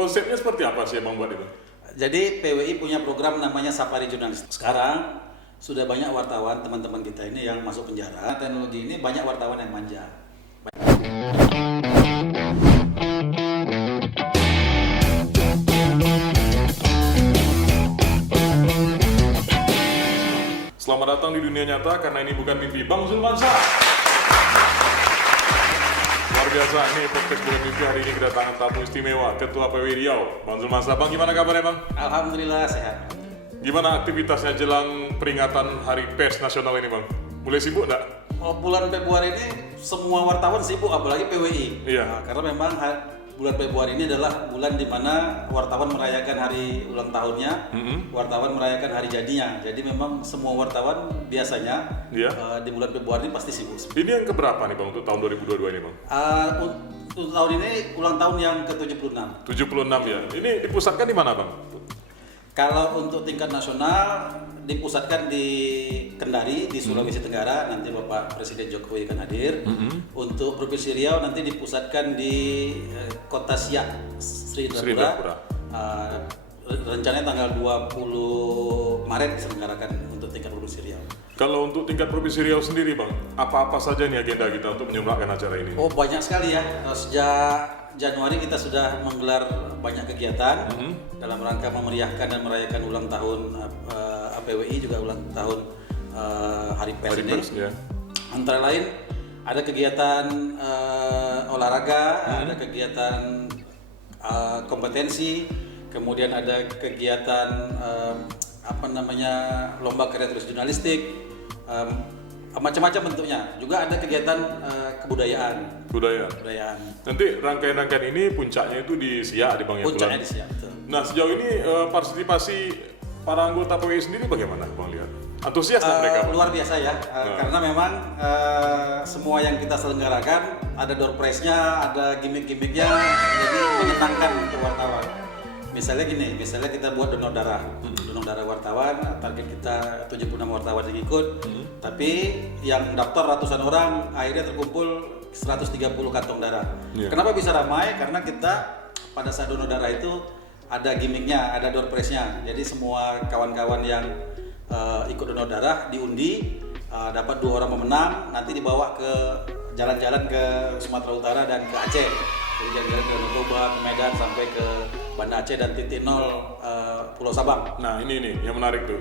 Konsepnya seperti apa sih Bang buat itu? Jadi PWI punya program namanya Safari Jurnalistik. Sekarang sudah banyak wartawan teman-teman kita ini yang masuk penjara. Teknologi ini banyak wartawan yang manja. Selamat datang di dunia nyata karena ini bukan mimpi. Bang Zulmansyah. Luar biasa, ini podcast bukan mimpi. Hari ini kedatangan tamu istimewa, Ketua PWI Riau, Bang Zulmansyah. Bang, gimana kabarnya Bang? Alhamdulillah sehat. Gimana aktivitasnya jelang peringatan Hari Pers Nasional ini Bang? Mulai sibuk nggak? Bulan Februari ini semua wartawan sibuk, apalagi PWI. Iya. Karena memang bulan Februari ini adalah bulan di mana wartawan merayakan hari ulang tahunnya, wartawan merayakan hari jadinya. Jadi memang semua wartawan biasanya di bulan Februari ini pasti sibuk. Ini yang keberapa nih Bang untuk tahun 2022 ini Bang? Untuk tahun ini ulang tahun yang ke-76. 76 ya. Ini dipusatkan di mana Bang? Kalau untuk tingkat nasional dipusatkan di Kendari, di Sulawesi Tenggara, nanti Bapak Presiden Jokowi akan hadir. Untuk Provinsi Riau nanti dipusatkan di Kota Siak, Srindapura. Rencananya tanggal 20 Maret diselenggarakan untuk tingkat Provinsi Riau. Kalau untuk tingkat Provinsi Riau sendiri Bang, apa-apa saja nih agenda kita untuk menyumbangkan acara ini? Oh, banyak sekali ya. Sejak Januari kita sudah menggelar banyak kegiatan dalam rangka memeriahkan dan merayakan ulang tahun PWI, juga ulang tahun Hari Pers ini. Ya. Antara lain ada kegiatan olahraga, ada kegiatan kompetensi, kemudian ada kegiatan lomba karya tulis jurnalistik, macam-macam bentuknya. Juga ada kegiatan kebudayaan. Nanti rangkaian-rangkaian ini puncaknya itu di Siak, di Bang ya? Puncaknya di Siak, betul. Nah, sejauh ini partisipasi para anggota PWI sendiri bagaimana Bang lihat? Antusias mereka Bang? Luar biasa ya, karena memang semua yang kita selenggarakan ada door prize-nya, ada gimmick-gimmicknya, jadi menyenangkan untuk wartawan. Misalnya kita buat donor darah wartawan, target kita 76 wartawan yang ikut, tapi yang daftar ratusan orang, akhirnya terkumpul 130 kantong darah. Kenapa bisa ramai? Karena kita pada saat donor darah itu ada gimmicknya, ada door prize-nya. Jadi semua kawan-kawan yang ikut donor darah diundi, dapat 2 orang pemenang, nanti dibawa ke jalan-jalan ke Sumatera Utara dan ke Aceh. Jadi jalan-jalan ke Toba, ke Medan, sampai ke Banda Aceh dan titik 0 Pulau Sabang. Nah ini nih yang menarik tuh,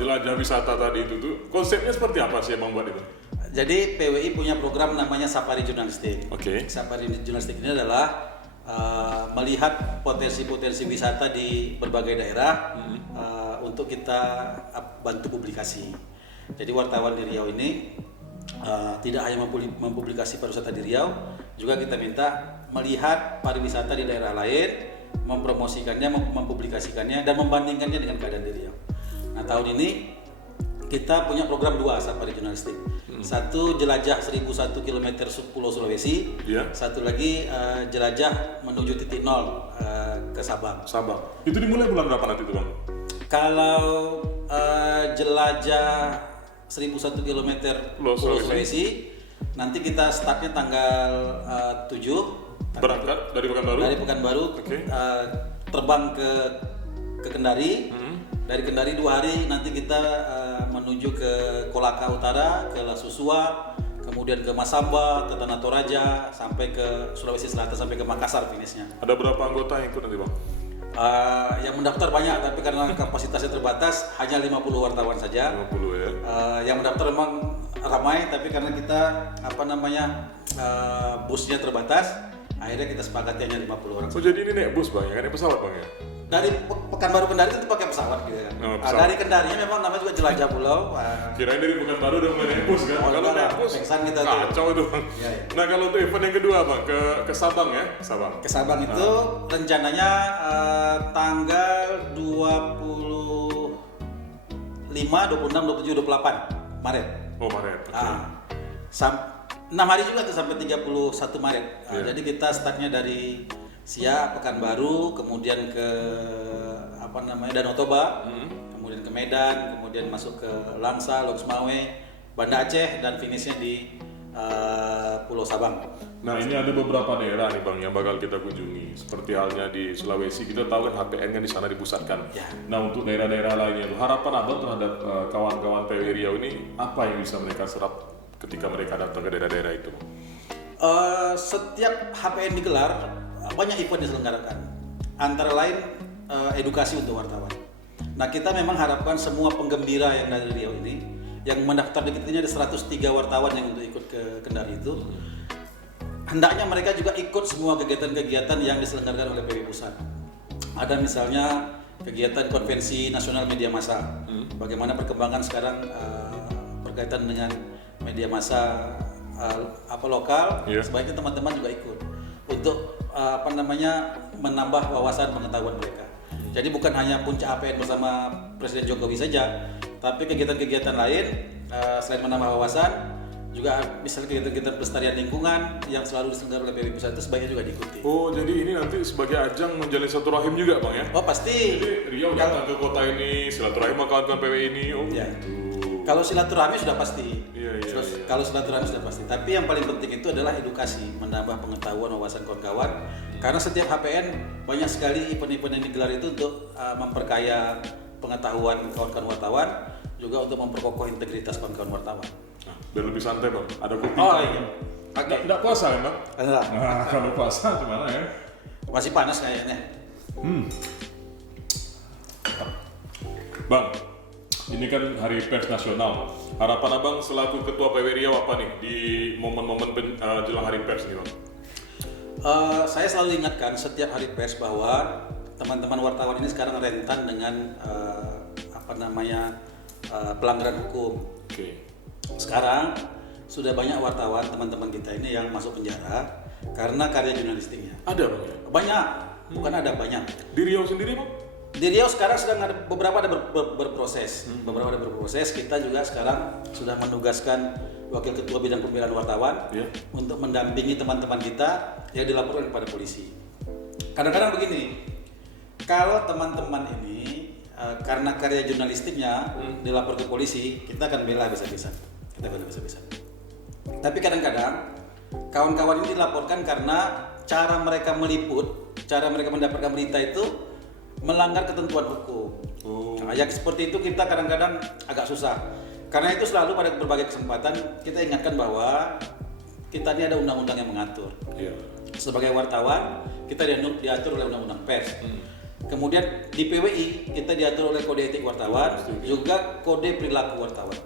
jelajah wisata tadi itu tuh konsepnya seperti apa sih Bang buat itu? Jadi PWI punya program namanya Safari Jurnalistik. Safari Jurnalistik ini adalah melihat potensi-potensi wisata di berbagai daerah untuk kita bantu publikasi. Jadi wartawan di Riau ini tidak hanya mempublikasi pariwisata di Riau, juga kita minta melihat pariwisata di daerah lain, mempromosikannya, mempublikasikannya, dan membandingkannya dengan keadaan di Riau. Nah, tahun ini kita punya program 2 Safari Jurnalistik. Satu jelajah 1001 km Pulau Sulawesi, satu lagi jelajah menuju titik 0 ke Sabang. Itu dimulai bulan berapa nanti tuh Bang? Kalau jelajah 1001 km Pulau Sulawesi, nanti kita startnya tanggal 7. Berangkat dari Pekanbaru? Terbang ke Kendari. Dari Kendari 2 hari, nanti kita menuju ke Kolaka Utara, ke Lasusua, kemudian ke Masamba, ke Tanah Toraja, sampai ke Sulawesi Selatan, sampai ke Makassar finishnya. Ada berapa anggota yang ikut nanti Bang? Yang mendaftar banyak, tapi karena kapasitasnya terbatas, hanya 50 wartawan saja. 50 ya. Yang mendaftar memang ramai, tapi karena kita busnya terbatas, akhirnya kita sepakati hanya 50 orang. Oh jadi ini naik bus Bang, ya kan naik pesawat Bang ya? Dari Pekanbaru Kendari itu pakai pesawat gitu kan. Dari Kendarinya memang namanya juga jelajah pulau. Kirain dari Pekanbaru udah mulai naik bus kan? Kalau naik bus kacau itu Bang. Nah kalau untuk event yang kedua Bang, ke Sabang ya? Ke Sabang itu rencananya tanggal 25, 26, 27, 28 Maret. Oh Maret. 6 hari juga tuh sampai 31 Maret. Jadi kita startnya dari Siak, Pekanbaru, kemudian ke Danau Toba, kemudian ke Medan, kemudian masuk ke Langsa, Loksmawe, Banda Aceh, dan finishnya di Pulau Sabang. Nah ini ada beberapa daerah nih Bang yang bakal kita kunjungi. Seperti halnya di Sulawesi, kita tahu kan HPN kan di sana dipusatkan. Ya. Nah untuk daerah-daerah lainnya, harapan Abang terhadap kawan-kawan PW Riau ini apa yang bisa mereka serap ketika mereka datang ke daerah-daerah itu? Setiap HPN digelar, banyak event diselenggarakan. Antara lain edukasi untuk wartawan. Nah kita memang harapkan semua penggembira yang dari Riau ini, yang mendaftar di kita ini ada 103 wartawan yang untuk ikut ke Kendari itu. Hendaknya mereka juga ikut semua kegiatan-kegiatan yang diselenggarakan oleh PW Pusat. Ada misalnya kegiatan konvensi nasional media massa. Bagaimana perkembangan sekarang berkaitan dengan media massa lokal. Sebaiknya teman-teman juga ikut untuk menambah wawasan pengetahuan mereka. Jadi bukan hanya puncak APN bersama Presiden Jokowi saja, tapi kegiatan-kegiatan lain selain menambah wawasan, juga misalnya kegiatan-kegiatan pelestarian lingkungan yang selalu diselenggarakan oleh PW Pusat itu sebaiknya juga diikuti. Oh, jadi ini nanti sebagai ajang menjalin silaturahim juga Bang ya? Oh pasti. Jadi Riau datang ke kota ini, silaturahim sama kawan-kawan PW ini, ya. Kalau silaturahmi sudah pasti. Iya. Kalau silaturahmi sudah pasti. Tapi yang paling penting itu adalah edukasi, menambah pengetahuan, wawasan kawan-kawan. Karena setiap HPN banyak sekali event-event yang digelar itu untuk memperkaya pengetahuan kawan-kawan wartawan, juga untuk memperkokoh integritas kawan-kawan wartawan. Nah, biar lebih santai Bang, ada kopi. Oh iya. Nggak puasa kan Bang? Enggak. Nah, kalau puasa gimana ya? Masih panas kayaknya. Bang, ini kan Hari Pers Nasional. Harapan Abang selaku Ketua PW Riau apa nih di momen-momen jelang Hari Pers nih Bang? Saya selalu ingatkan setiap Hari Pers bahwa teman-teman wartawan ini sekarang rentan dengan pelanggaran hukum. Oke. Sekarang sudah banyak wartawan teman-teman kita ini yang masuk penjara karena karya jurnalistiknya. Ada Bang ya? Banyak, bukan ada banyak. Di Riau sendiri Bang? Di Riau sekarang sedang ada beberapa berproses. Beberapa ada berproses. Kita juga sekarang sudah menugaskan Wakil Ketua Bidang Pembinaan Wartawan untuk mendampingi teman-teman kita yang dilaporkan kepada polisi. Kadang-kadang begini, kalau teman-teman ini karena karya jurnalistiknya dilapor ke polisi, kita akan bela habis-habisan. Tapi kadang-kadang kawan-kawan ini dilaporkan karena cara mereka meliput, cara mereka mendapatkan berita itu melanggar ketentuan hukum. Nah, yang seperti itu kita kadang-kadang agak susah. Karena itu selalu pada berbagai kesempatan kita ingatkan bahwa kita ini ada undang-undang yang mengatur. Sebagai wartawan kita diatur oleh undang-undang pers. Kemudian di PWI kita diatur oleh kode etik wartawan, juga kode perilaku wartawan.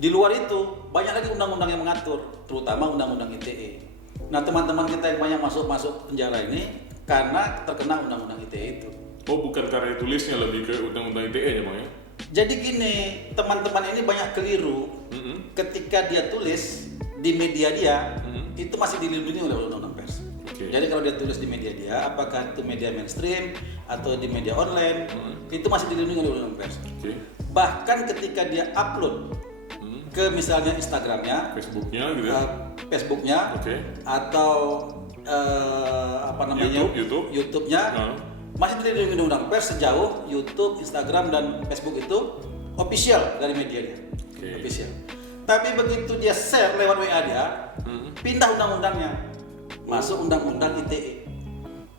Di luar itu banyak lagi undang-undang yang mengatur, terutama undang-undang ITE. Nah teman-teman kita yang banyak masuk penjara ini karena terkena undang-undang ITE itu. Oh bukan karya tulisnya, lebih ke undang-undang ITE ya Bang ya? Jadi gini, teman-teman ini banyak keliru ketika dia tulis di media dia, itu masih dilindungi oleh undang-undang pers. Jadi kalau dia tulis di media dia, apakah itu media mainstream atau di media online, itu masih dilindungi oleh undang-undang pers. Bahkan ketika dia upload ke misalnya Instagramnya, Facebooknya gitu ya? Facebooknya, atau YouTube-nya, masih dilindungi undang-undang pers sejauh YouTube, Instagram, dan Facebook itu official dari medianya. Official. Tapi begitu dia share lewat WA dia, pindah undang-undangnya, masuk undang-undang ITE.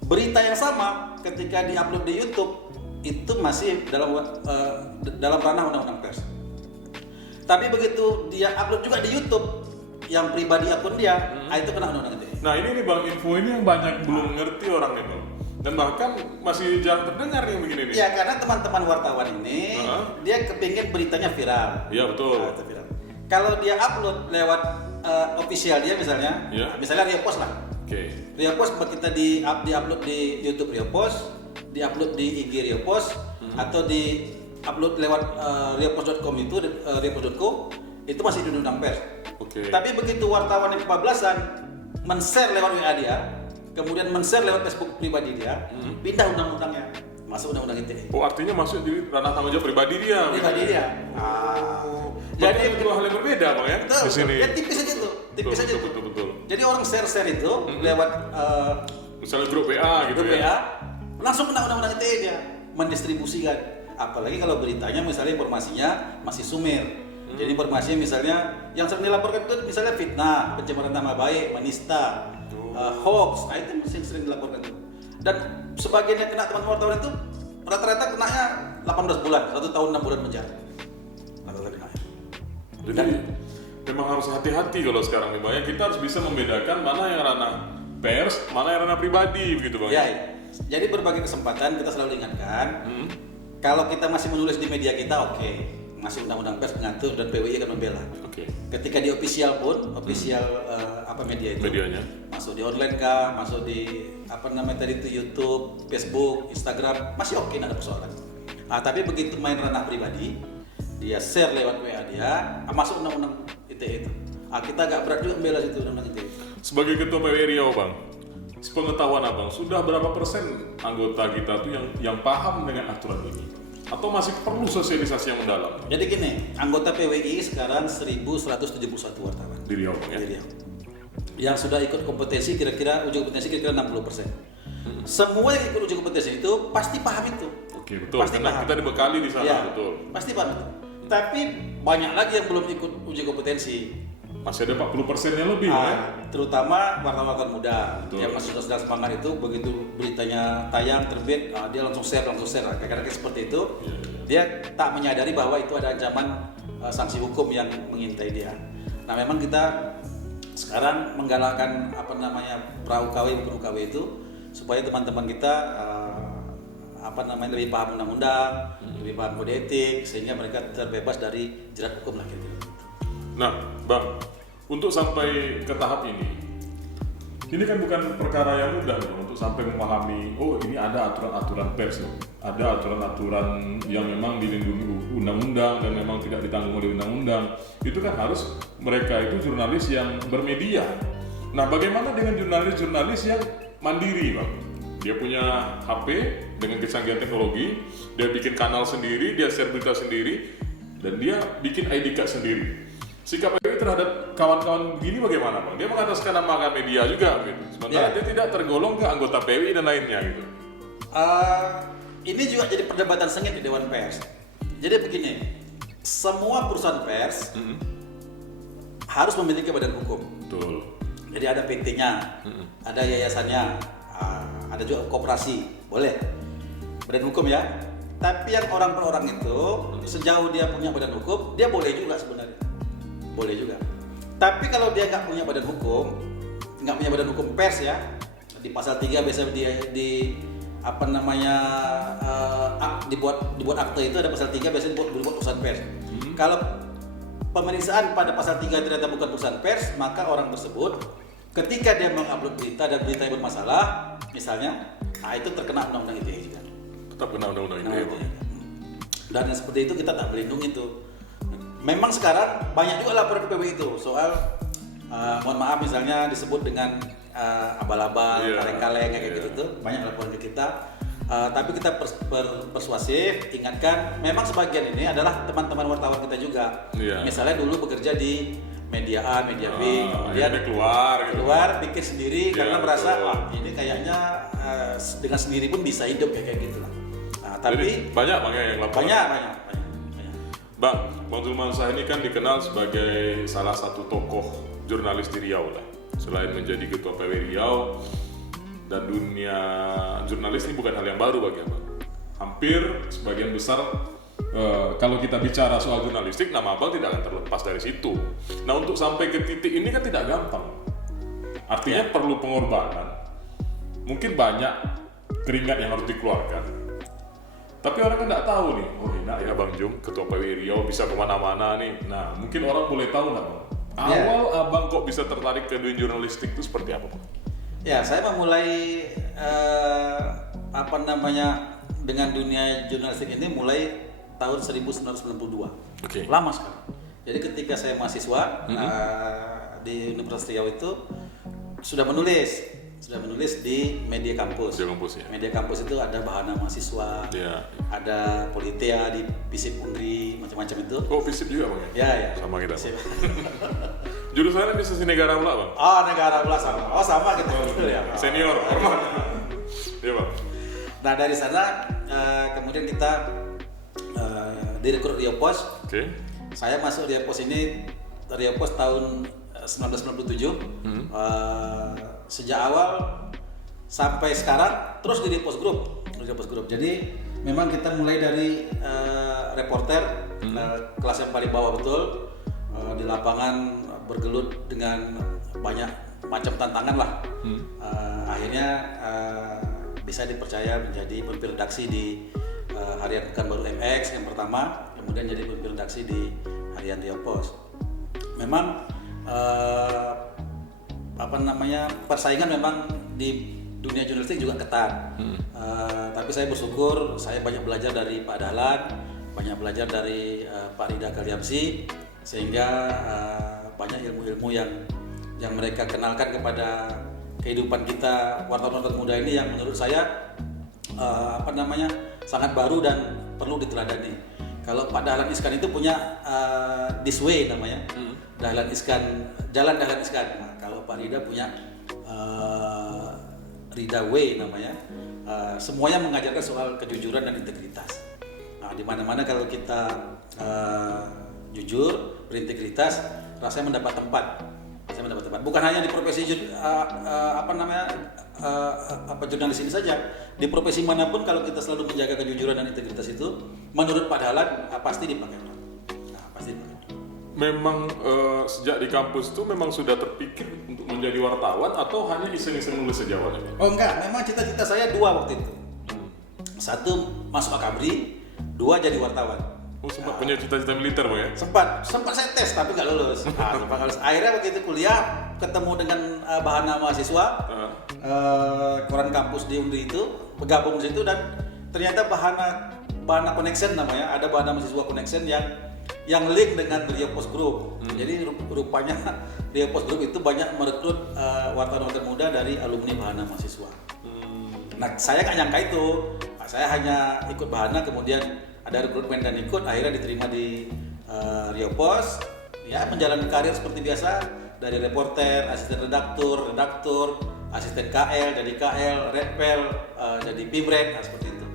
Berita yang sama ketika diupload di YouTube itu masih dalam ranah undang-undang pers. Tapi begitu dia upload juga di YouTube yang pribadi akun dia, itu kena undang-undang ITE. Nah ini nih Bang, info ini yang banyak belum ngerti orang nih Bang. Dan bahkan masih jarang terdengar yang begini nih. Ya karena teman-teman wartawan ini dia kepingin beritanya viral. Iya betul. Viral. Kalau dia upload lewat official dia misalnya, misalnya Riau Post lah. Riau Post kita di-upload di YouTube Riau Post, di-upload di IG Riau Post, atau di-upload lewat riopost.com itu riopost.co, itu masih di undang pers. Tapi begitu wartawan yang kebablasan men-share lewat WA dia, kemudian men-share lewat Facebook pribadi dia, pindah undang-undangnya, masuk undang-undang ITE. Oh artinya masuk di ranah tanggung jawab pribadi dia. Jadi itu hal yang berbeda Bang ya? Betul. Di sini. Ya tipis aja tuh, Betul. Jadi orang share itu lewat misalnya grup WA gitu WA, langsung kena undang-undang ITE dia, mendistribusikan. Apalagi kalau beritanya misalnya informasinya masih sumir, Jadi informasinya misalnya yang sering dilaporkan itu misalnya fitnah, pencemaran nama baik, menista, hoax, nah itu yang sering dilaporkan itu. Dan sebagian yang kena teman-teman wartawan itu rata-rata kenanya 18 bulan, 1 tahun 6 bulan penjara. Rata-rata kenanya. Jadi memang harus hati-hati kalau sekarang nih Bang. Kita harus bisa membedakan mana yang ranah pers, mana yang ranah pribadi begitu Bang. Ya, jadi berbagai kesempatan kita selalu ingatkan, kalau kita masih menulis di media kita, oke. Masih undang-undang pers mengatur dan PWI akan membela. Oke. Ketika di official pun, media itu, Medianya. masuk di online kah, masuk di tadi itu YouTube, Facebook, Instagram, masih oke, nggak ada persoalan. Tapi begitu main ranah pribadi, dia share lewat WA dia, masuk undang-undang ITE itu. Kita agak berat juga membela itu undang-undang ITE. Sebagai ketua PWI Riau Bang, sepengetahuan Abang, sudah berapa persen anggota kita tuh yang paham dengan aturan ini? Atau masih perlu sosialisasi yang mendalam? Jadi gini, anggota PWI sekarang 1.171 wartawan Di Riau Bang ya? di Riau. Yang sudah ikut kompetensi uji kompetensi kira-kira 60%. Semua yang ikut uji kompetensi itu pasti paham itu. Oke, betul. Pasti Karena paham. kita dibekali di sana, Ya, betul. pasti paham itu. Tapi banyak lagi yang belum ikut uji kompetensi. Masih ada 40%-nya lebih ya? Terutama wartawan muda. Betul. Yang masih sedang semangat itu, begitu beritanya tayang, terbit, dia langsung share. Kadang-kadang seperti itu, dia tak menyadari bahwa itu ada ancaman sanksi hukum yang mengintai dia. Nah, memang kita sekarang menggalakkan pra UKW maupun UKW itu supaya teman-teman kita lebih paham undang-undang, lebih paham kode etik, sehingga mereka terbebas dari jerat hukum lah kira-kira. Nah, Bang, untuk sampai ke tahap ini kan bukan perkara yang mudah Bang, untuk sampai memahami, oh ini ada aturan-aturan pers, ada aturan-aturan yang memang dilindungi undang-undang dan memang tidak ditanggung oleh undang-undang. Itu kan harus mereka itu jurnalis yang bermedia. Nah, bagaimana dengan jurnalis-jurnalis yang mandiri, Bang? Dia punya HP dengan kecanggihan teknologi, dia bikin kanal sendiri, dia share berita sendiri, dan dia bikin ID card sendiri. Sikap PWI terhadap kawan-kawan begini bagaimana Bang? Dia mengataskan nama media juga gitu. Sementara dia tidak tergolong ke anggota PWI dan lainnya gitu. Ini juga jadi perdebatan sengit di Dewan Pers. Jadi begini, semua perusahaan pers harus memiliki badan hukum. Betul. Jadi ada PT-nya, ada yayasannya, ada juga koperasi, boleh. Badan hukum ya. Tapi yang orang per orang itu, sejauh dia punya badan hukum, dia boleh juga sebenarnya. Boleh juga. Tapi kalau dia nggak punya badan hukum pers ya, di pasal 3 biasanya dibuat akte itu ada pasal 3 biasanya dibuat perusahaan pers. Kalau pemeriksaan pada pasal 3 ternyata bukan perusahaan pers, maka orang tersebut ketika dia mengupload berita dan berita yang bermasalah, misalnya, itu terkena undang-undang ITE juga. Tetap kena undang-undang ITE. Dan yang seperti itu kita tak melindungi itu. Memang sekarang banyak juga laporan ke PWI itu soal mohon maaf misalnya disebut dengan abal-abal, kaleng-kaleng kayak gitu tuh, banyak laporan ke kita. Tapi kita persuasif, ingatkan, memang sebagian ini adalah teman-teman wartawan kita juga. Misalnya dulu bekerja di media A, media B, kemudian keluar bikin sendiri karena merasa ini kayaknya dengan sendiri pun bisa hidup kayak gitu lah. Tapi jadi, banyak yang laporan. Banyak. Bang Zulman Shah ini kan dikenal sebagai salah satu tokoh jurnalis di Riau lah. Selain menjadi ketua PWI Riau, dan dunia jurnalis ini bukan hal yang baru bagi Abang. Hampir sebagian besar kalau kita bicara soal jurnalistik, nama Abang tidak akan terlepas dari situ. Nah, untuk sampai ke titik ini kan tidak gampang. Artinya perlu pengorbanan. Mungkin banyak keringat yang harus dikeluarkan. Tapi orang kan nggak tahu nih, oh enak ya Bang Jum, ketua PWI Riau bisa kemana-mana nih. Nah, mungkin orang boleh tahu nggak Bang? Awal Abang kok bisa tertarik ke dunia jurnalistik itu seperti apa Bang? Ya, saya memulai dengan dunia jurnalistik ini mulai tahun 1992. Oke. Lama sekali. Jadi ketika saya mahasiswa di Universitas Riau itu sudah menulis di media kampus. Media kampus itu ada Bahana Mahasiswa, ada Politea di Visip Unri, macam-macam itu. Oh, Visip juga Bang ya? Ya. Sama kita. Jurusannya bisnis negara pula Bang? Negara pula sama. Oh, sama kita. Betul ya. Senior, hormat. Iya Bang. Nah, dari sana kemudian kita direkrut Riau Pos. Oke. Saya masuk Ria Pos ini Ria Pos tahun 1997. Sejak awal sampai sekarang terus di Ria Pos Group. Jadi memang kita mulai dari reporter kelas yang paling bawah betul, di lapangan bergelut dengan banyak macam tantangan lah. Akhirnya bisa dipercaya menjadi pemimpin redaksi di Harian Pekanbaru MX yang pertama, kemudian jadi pemimpin redaksi di Harian Ria Pos. Memang persaingan memang di dunia jurnalistik juga ketat. Tapi saya bersyukur saya banyak belajar dari Pak Dahlan, banyak belajar dari Pak Rida Karyamsi, sehingga banyak ilmu-ilmu yang mereka kenalkan kepada kehidupan kita wartawan-wartawan muda ini yang menurut saya sangat baru dan perlu diteladani. Kalau Pak Dahlan Iskan itu punya this way namanya, Jalan Dahlan Iskan. Nah, kalau Pak Rida punya Rida Way namanya. Semuanya mengajarkan soal kejujuran dan integritas. Nah, di mana-mana kalau kita jujur, berintegritas, rasanya mendapat tempat. Bukan hanya di profesi jurnalis ini saja, di profesi manapun kalau kita selalu menjaga kejujuran dan integritas itu, menurut Pak Dahlan pasti dipakai orang. Memang sejak di kampus itu memang sudah terpikir untuk menjadi wartawan atau hanya iseng-iseng nulis saja awalnya? Oh enggak, memang cita-cita saya dua waktu itu. Satu masuk Akabri, dua jadi wartawan. Oh, sempat punya cita-cita militer, Pak ya? Sempat saya tes tapi nggak lulus. Akhirnya begitu kuliah ketemu dengan Bahana mahasiswa, koran kampus di Undi itu, bergabung di situ, dan ternyata Bahana Connection namanya, ada Bahana mahasiswa Connection yang link dengan Ria Pos Group. Jadi rupanya Ria Pos Group itu banyak merekrut wartawan-wartawan muda dari alumni Bahana mahasiswa. Nah, saya nggak nyangka itu. Saya hanya ikut Bahana, kemudian ada rekrutmen dan ikut, akhirnya diterima di Ria Pos. Ya, menjalani karir seperti biasa dari reporter, asisten redaktur, asisten KL, jadi KL, Redpel, jadi Pimret, seperti itu.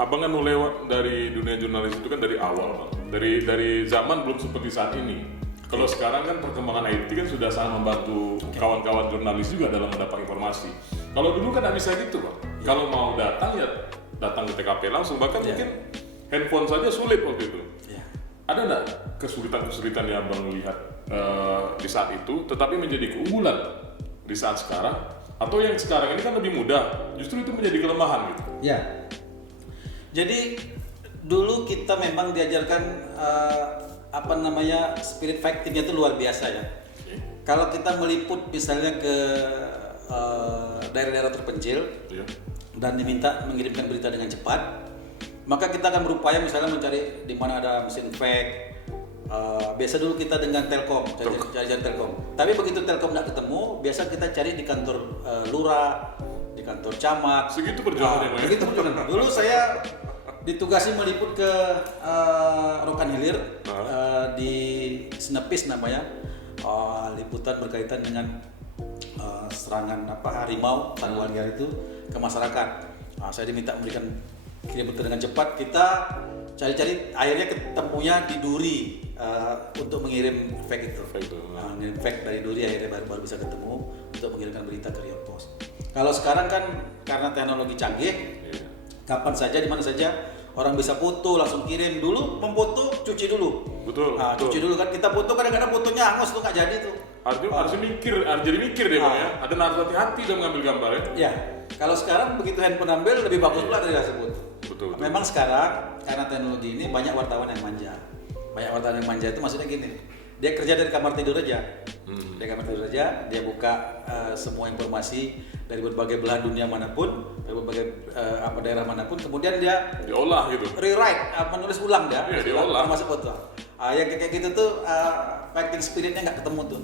Abang kan mulai dari dunia jurnalis itu kan dari awal, Bang. Dari zaman belum seperti saat ini. Kalau sekarang kan perkembangan IT kan sudah sangat membantu kawan-kawan jurnalis juga dalam mendapat informasi. Kalau dulu kan nggak bisa gitu, Bang. Kalau mau datang ya datang ke TKP langsung, bahkan mungkin handphone saja sulit waktu itu. Ada nggak kesulitan-kesulitan yang Abang lihat di saat itu, tetapi menjadi keunggulan di saat sekarang? Atau yang sekarang ini kan lebih mudah, justru itu menjadi kelemahan gitu? Ya. Jadi dulu kita memang diajarkan spirit fightingnya itu luar biasa ya. Kalau kita meliput misalnya ke daerah-daerah terpencil dan diminta mengirimkan berita dengan cepat, maka kita akan berupaya misalnya mencari di mana ada mesin fax. Biasa dulu kita dengan Telkom, cari Telkom. Tapi begitu Telkom nggak ketemu, biasa kita cari di kantor lurah, di kantor camat. Segitu perjuangannya, Pak. Begitu perjuangan. Dulu saya ditugasi meliput ke Rokan Hilir di Senepis namanya, liputan berkaitan dengan serangan harimau tangguhan liar itu ke masyarakat. Saya diminta memberikan kirim berita dengan cepat. Kita cari-cari, akhirnya ketemunya di Duri untuk mengirim fax itu. Mengirim fax dari Duri, akhirnya baru bisa ketemu untuk mengirimkan berita ke Ria Pos. Kalau sekarang kan karena teknologi canggih, kapan saja, di mana saja orang bisa foto langsung kirim. Dulu memfoto cuci dulu. Betul. Cuci dulu kan, kita foto kadang-kadang fotonya hangus tuh nggak jadi tuh. Harus jadi mikir deh, Bang ya. Ada harus hati-hati dalam mengambil gambar ya. Ya. Kalau sekarang begitu handphone ambil lebih bagus pula dari hasil foto. Betul. Memang sekarang karena teknologi ini banyak wartawan yang manja. Itu maksudnya gini. Dia kerja dari kamar tidur aja. Dia buka semua informasi dari berbagai belahan dunia manapun, dari berbagai daerah manapun, kemudian dia diolah gitu. Rewrite, menulis ulang dia. Diolah. Termasuk foto. Yang kayak gitu tuh fighting spiritnya nggak ketemu tuh.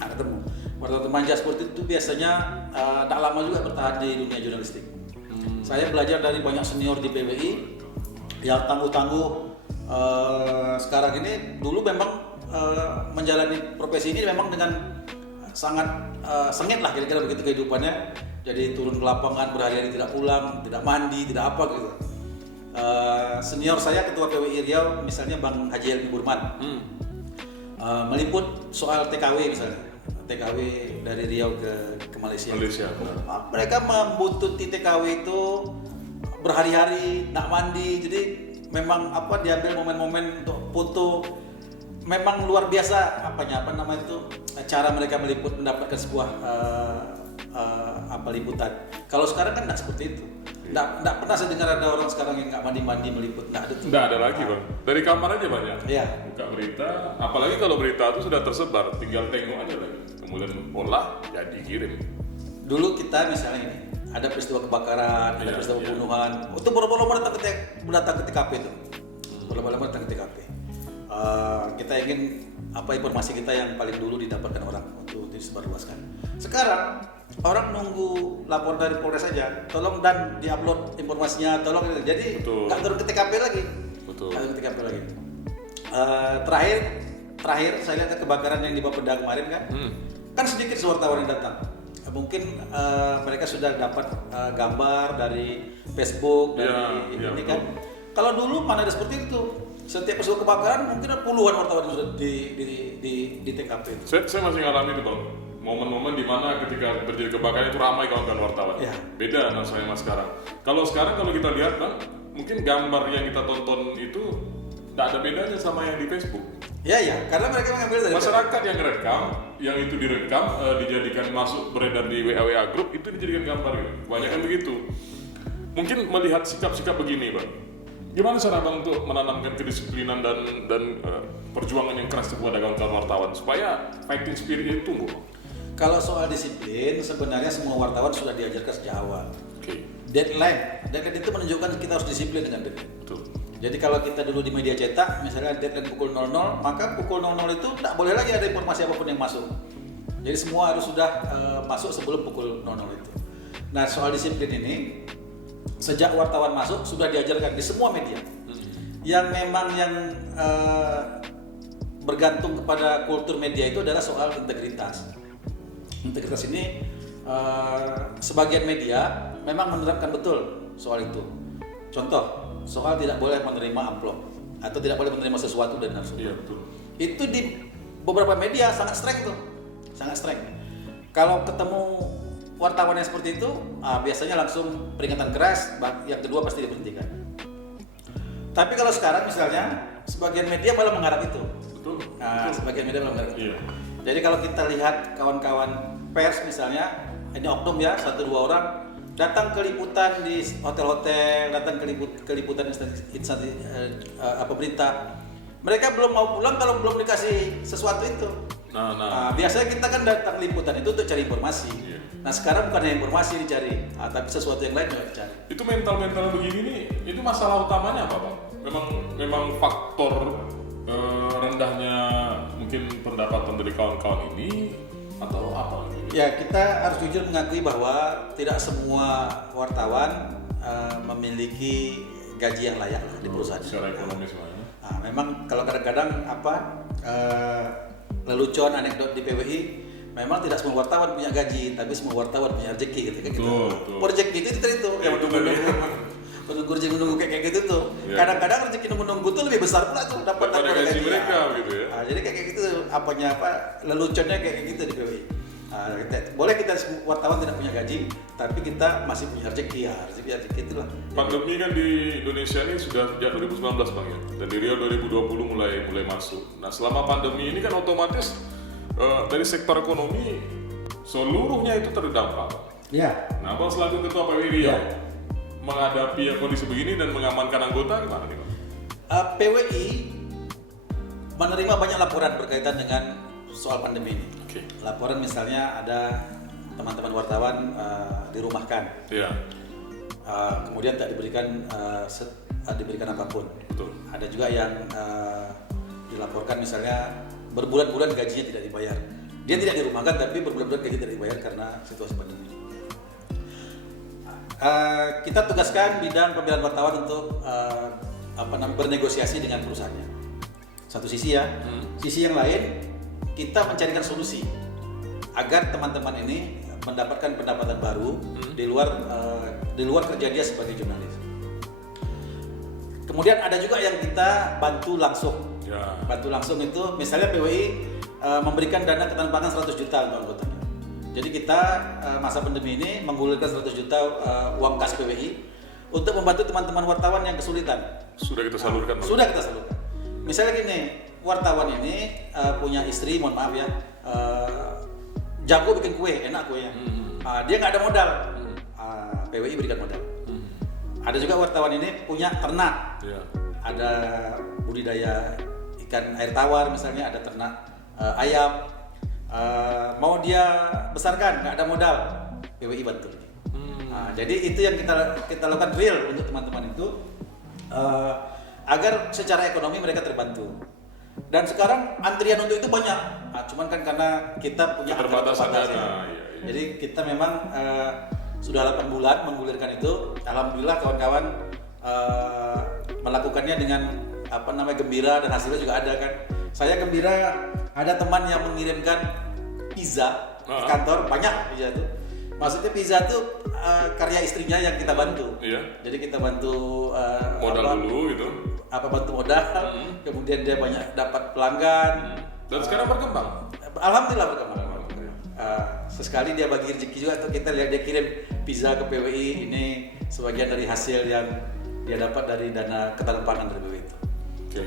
Nggak ketemu. Wartawan manja seperti itu biasanya tak lama juga bertahan di dunia jurnalistik. Saya belajar dari banyak senior di PBI yang tangguh-tangguh. Sekarang ini dulu memang menjalani profesi ini memang dengan sangat sengit lah kira-kira begitu kehidupannya. Jadi turun ke lapangan berhari-hari tidak pulang, tidak mandi, tidak apa gitu. senior saya ketua PWI Riau misalnya Bang Haji Helmi Burman meliput soal TKW misalnya, TKW dari Riau ke Malaysia. Mereka membuntuti TKW itu berhari-hari, nak mandi, jadi memang diambil momen-momen untuk foto. Memang luar biasa cara mereka meliput mendapatkan sebuah liputan. Kalau sekarang kan tidak seperti itu. Tidak pernah saya dengar ada orang sekarang yang nggak mandi-mandi meliput. Tidak ada lagi bang. Dari kamar aja banyak. Iya. Buka berita, apalagi kalau berita itu sudah tersebar, tinggal tengok aja lagi. Kemudian olah, ya dikirim. Dulu kita misalnya ini ada peristiwa kebakaran, ada peristiwa pembunuhan. Itu boro-boro datang ke TKP itu. Boro-boro datang ke TKP. Kita ingin informasi kita yang paling dulu didapatkan orang untuk disebarluaskan. Sekarang orang nunggu lapor dari Polres saja, tolong dan diupload informasinya, tolong. Jadi nggak turun ke TKP lagi. Betul. Nggak turun ke TKP lagi. Terakhir saya lihat kebakaran yang di Bapeda kemarin kan sedikit wartawan yang datang. Mungkin mereka sudah dapat gambar dari Facebook dari ini kan. Kalau dulu mana ada seperti itu. Setiap peristiwa kebakaran mungkin ada puluhan wartawan yang sudah di TKP itu. Saya masih ngalami itu bang, momen-momen di mana ketika terjadi kebakaran itu ramai kawan-kawan wartawan. Ya. Beda sama sekarang. Kalau kita lihat bang, mungkin gambar yang kita tonton itu tidak ada bedanya sama yang di Facebook. Ya, karena mereka mengambil dari masyarakat yang rekam, yang itu direkam, dijadikan masuk beredar di WA grup, itu dijadikan gambar. Kebanyakan begitu. Mungkin melihat sikap-sikap begini bang. Gimana cara bang untuk menanamkan kedisiplinan dan perjuangan yang keras kepada kawan-kawan wartawan supaya fighting spirit itu tumbuh? Kalau soal disiplin, sebenarnya semua wartawan sudah diajarkan sejak awal. Deadline itu menunjukkan kita harus disiplin dengan deadline. Betul. Jadi kalau kita dulu di media cetak, misalnya deadline pukul 00, maka pukul 00 itu tidak boleh lagi ada informasi apapun yang masuk. Jadi semua harus sudah masuk sebelum pukul 00 itu. Nah soal disiplin ini, sejak wartawan masuk sudah diajarkan di semua media. Yang memang bergantung kepada kultur media itu adalah soal integritas. Integritas ini sebagian media memang menerapkan betul soal itu. Contoh, soal tidak boleh menerima amplop atau tidak boleh menerima sesuatu dan lain-lain. Iya betul. Itu di beberapa media sangat streng tuh, sangat streng. Kalau ketemu wartawan yang seperti itu, biasanya langsung peringatan keras, yang kedua pasti diberhentikan. Tapi kalau sekarang misalnya, sebagian media malah mengharap itu. Betul. Sebagian media malah mengharap itu. Iya. Jadi kalau kita lihat kawan-kawan pers misalnya, ini oknum ya, 1-2 orang, datang ke liputan di hotel-hotel, datang ke liputan instansi berita. Mereka belum mau pulang kalau belum dikasih sesuatu itu. Biasanya kita kan datang liputan itu untuk cari informasi. Iya. Nah sekarang bukan hanya informasi dicari, tapi sesuatu yang lain juga dicari. Itu mental begini nih, itu masalah utamanya apa bang? Memang faktor rendahnya mungkin pendapatan dari kawan-kawan ini atau apa? Ya kita harus jujur mengakui bahwa tidak semua wartawan memiliki gaji yang layak di perusahaan. Secara ekonomi semuanya. Memang kalau kadang-kadang lelucon anekdot di PWI, memang tidak semua wartawan punya gaji, tapi semua wartawan punya rezeki gitu kan gitu. Rezeki itu yang menunggu rezeki menunggu kayak gitu tuh. Ya. Kadang-kadang rezeki menunggu tuh lebih besar pula tuh dapat gaji mereka gitu ya. Jadi kayak gitu leluconnya kayak gitu di PWI. Boleh kita wartawan tidak punya gaji, tapi kita masih punya rezeki rezeki itulah. Pandemi kan di Indonesia ini sudah sejak 2019 bang ya, dan di Riau 2020 mulai masuk. Nah selama pandemi ini kan otomatis dari sektor ekonomi seluruhnya itu terdampak. Ya. Nah bang selaku ketua PWI Riau menghadapi kondisi begini dan mengamankan anggota gimana nih bang? PWI menerima banyak laporan berkaitan dengan soal pandemi ini. Laporan misalnya ada teman-teman wartawan dirumahkan, kemudian tak diberikan apapun. Betul. Ada juga yang dilaporkan misalnya berbulan-bulan gajinya tidak dibayar. Dia tidak dirumahkan tapi berbulan-bulan gaji tidak dibayar karena situasi pandemi. Kita tugaskan bidang pembinaan wartawan untuk bernegosiasi dengan perusahaannya. Satu sisi ya, sisi yang lain kita mencarikan solusi agar teman-teman ini mendapatkan pendapatan baru di luar kerja dia sebagai jurnalis. Kemudian ada juga yang kita bantu langsung. Ya. Bantu langsung itu misalnya PWI memberikan dana ketahanan pangan 100 juta untuk anggotanya. Jadi kita masa pandemi ini menggulirkan 100 juta uang kas PWI untuk membantu teman-teman wartawan yang kesulitan. Sudah kita salurkan. Sudah kita salurkan. Misalnya gini, wartawan ini punya istri, mohon maaf ya, jago bikin kue, enak kuenya. Dia nggak ada modal, PWI berikan modal. Ada juga wartawan ini punya ternak, Ya. ada budidaya ikan air tawar misalnya, ada ternak ayam, mau dia besarkan nggak ada modal, PWI bantu. Jadi itu yang kita lakukan real untuk teman-teman itu agar secara ekonomi mereka terbantu. Dan sekarang antrian untuk itu banyak, cuman kan karena kita punya Keterbatasan anggaran dana, terbatas, iya. Jadi kita memang sudah 8 bulan menggulirkan itu. Alhamdulillah kawan-kawan melakukannya dengan gembira dan hasilnya juga ada kan. Saya gembira ada teman yang mengirimkan pizza ke kantor, banyak pizza itu. Maksudnya pizza itu karya istrinya yang kita bantu. Iya. Jadi kita bantu Modal dulu gitu. bantu modal, kemudian dia banyak dapat pelanggan. Dan sekarang berkembang. Alhamdulillah berkembang. Sesekali dia bagi rezeki juga, atau kita lihat dia kirim pizza ke PWI, ini sebagian dari hasil yang dia dapat dari dana ketahanan pangan dari PWI itu. Oke.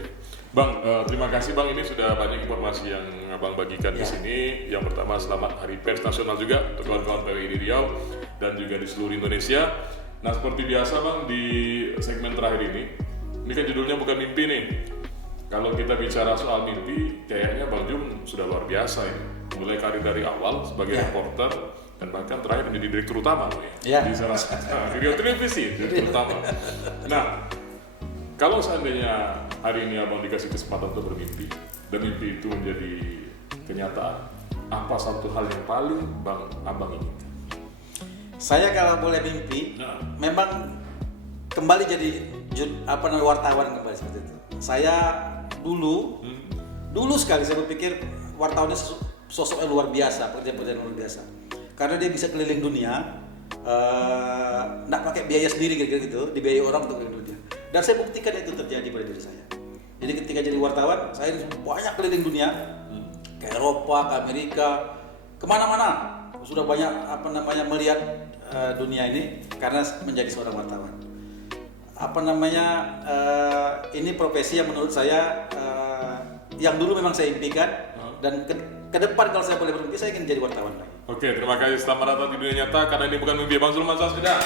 Bang, terima kasih Bang, ini sudah banyak informasi yang Abang bagikan di sini. Yang pertama, selamat Hari Pers Nasional juga untuk kawan-kawan PWI di Riau dan juga di seluruh Indonesia. Nah, seperti biasa Bang, di segmen terakhir ini kan judulnya bukan mimpi nih. Kalau kita bicara soal mimpi, kayaknya Bang Jum sudah luar biasa ya. Mulai karir dari awal sebagai reporter dan bahkan terakhir menjadi direktur utama Ya. di salah satu radio televisi direktur utama. Nah, kalau seandainya hari ini Abang dikasih kesempatan untuk bermimpi dan mimpi itu menjadi kenyataan, apa satu hal yang paling Abang inginkan? Saya kalau boleh mimpi, memang kembali jadi wartawan kembali seperti itu. Saya dulu sekali saya berpikir wartawan itu sosok yang luar biasa, pekerjaan luar biasa. Karena dia bisa keliling dunia, nggak pakai biaya sendiri gitu, dibiayai orang untuk keliling dunia. Dan saya buktikan itu terjadi pada diri saya. Jadi ketika jadi wartawan, saya banyak keliling dunia, ke Eropa, ke Amerika, kemana-mana. Sudah banyak melihat dunia ini karena menjadi seorang wartawan. Ini profesi yang menurut saya yang dulu memang saya impikan, dan ke depan kalau saya boleh bermimpi, saya ingin jadi wartawan lagi. Oke, terima kasih. Selamat datang di dunia nyata, karena ini bukan mimpi. Bang Zulman Sasmida.